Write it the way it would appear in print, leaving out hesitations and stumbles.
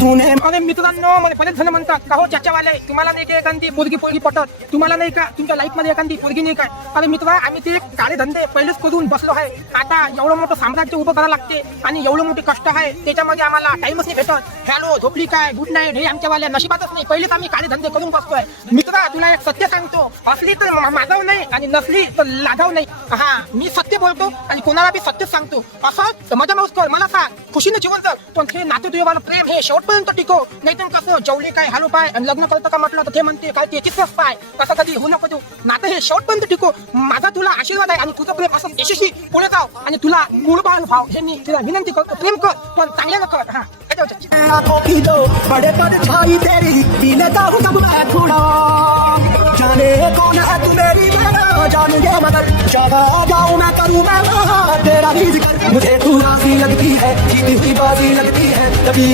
तूने अरे मित्रांनो, मला बरेच जण म्हणतात का हो चाचावाले, तुम्हाला नाही का एखादी पोरगी पटत, तुम्हाला नाही का तुमच्या लाईफ मध्ये एखादी पोरगी नाही काय? अरे मित्रा, आम्ही ते काळे धंदे पहिलेच करून बसलो आहे. आता एवढं मोठं साम्राज्य उभं करावं लागते आणि एवढं मोठे कष्ट आहे, त्याच्यामध्ये आम्हाला टाइमच नाही भेटत. हॅलो, झोपली काय, गुड नाईट, हे आमच्यावाल्या नशिबातच नाही. पहिलेच आम्ही काळे धंदे करून बसतोय. मित्रा, तुला एक सत्य सांगतो, असली तर मागाव नाही आणि नसली तर लागाव नाही. हा, मी सत्य बोलतो आणि कोणाला बी सत्यच सांगतो. असं मजा मौज कर, मला सांग, खुशीने जीवन जग. पण हे नाते तुझ्यावाला प्रेम हे शेवटपर्यंत टिको. नाही तर कसं जेवली काय, हॅलो पाय, आणि लग्न करतं का म्हटलं तर ते म्हणते काय त्याचीच पाय. कसं कधी होऊ नको देऊ. नातं हे शेवटपर्यंत टिको. माझा तुला आशीर्वाद आहे आणि तुझं प्रेम असं यशस्वी पुढे जाव आणि तुला मूळबाळ भाव हे मी तुला विनंती करतो. प्रेम कर, पण चांगल्यानं कर. हा, बड़े पर छाई तेरी पी लेता हूँ कब मैं थोड़ा जाने कौन है तू मेरी मैं जानेंगे मगर जागा जाऊँ मैं करूँ मैं तेरा भी जिक्र मुझे तू राजी लगती है जीती हुई बाजी लगती है तभी